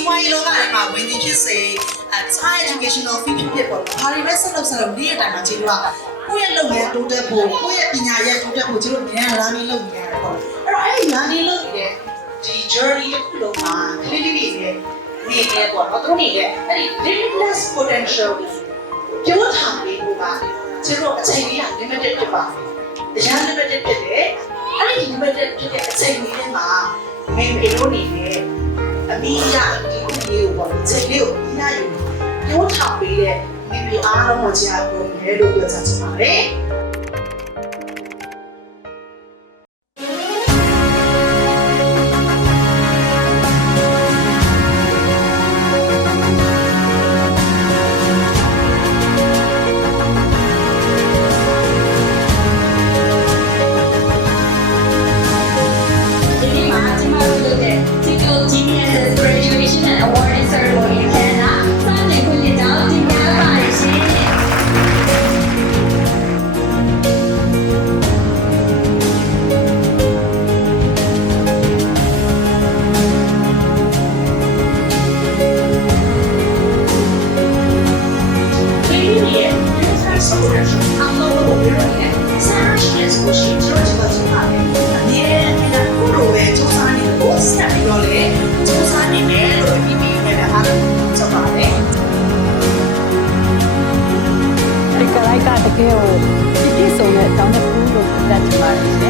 စီးပွားရေးလောကထဲမှာဝင်နေဖြစ်စေhigh educational field ဖြစ်ပေါ်ဘာတွေပဲဆက်လုပ်နေ့တိုင်းမှာကျတို့ကကိုယ့်ရဲ့လုပ်ငန်းတိုးတက်ဖို့ကိုယ့်ရဲ့ပညာရဲ့တိုးတက်ဖို့ကျတို့အများအားလာလုပ်နေရတယ်ပေါ့အဲ့တော့အဲ့ဒီလာလုပ်နေတဲ့ဒီ journey တစ်ခုလုံးမှာကလေးလေးတွေနဲ့နေနေပေါ့နော်သူတို့နေတဲ့အဲ့ဒီ limitless potential ပြောထားပြီးကိုကကျတို့အချိန်ကြီးက limited ဖြစ်ပါတယ်တရား limited ဖြစ်တယ်အဲ့ဒီ limited ဖြစ်တဲ့အချိန်ကြီးထဲမှာမေမေတို့နေတဲ့အမိရဒီခုလေးကိုပေါ့အချိန်လေးကိုမိရယူပြောထားပြီးတဲ့မေမေအားလုံးကိုကြားပြောနေလို့ပြောချင်ပါတယ် တကယ်ကိုပြည့်စုံတဲ့အကြောင်းတစ်ခုလို့ပြောတတ်ပါတယ်ရှင်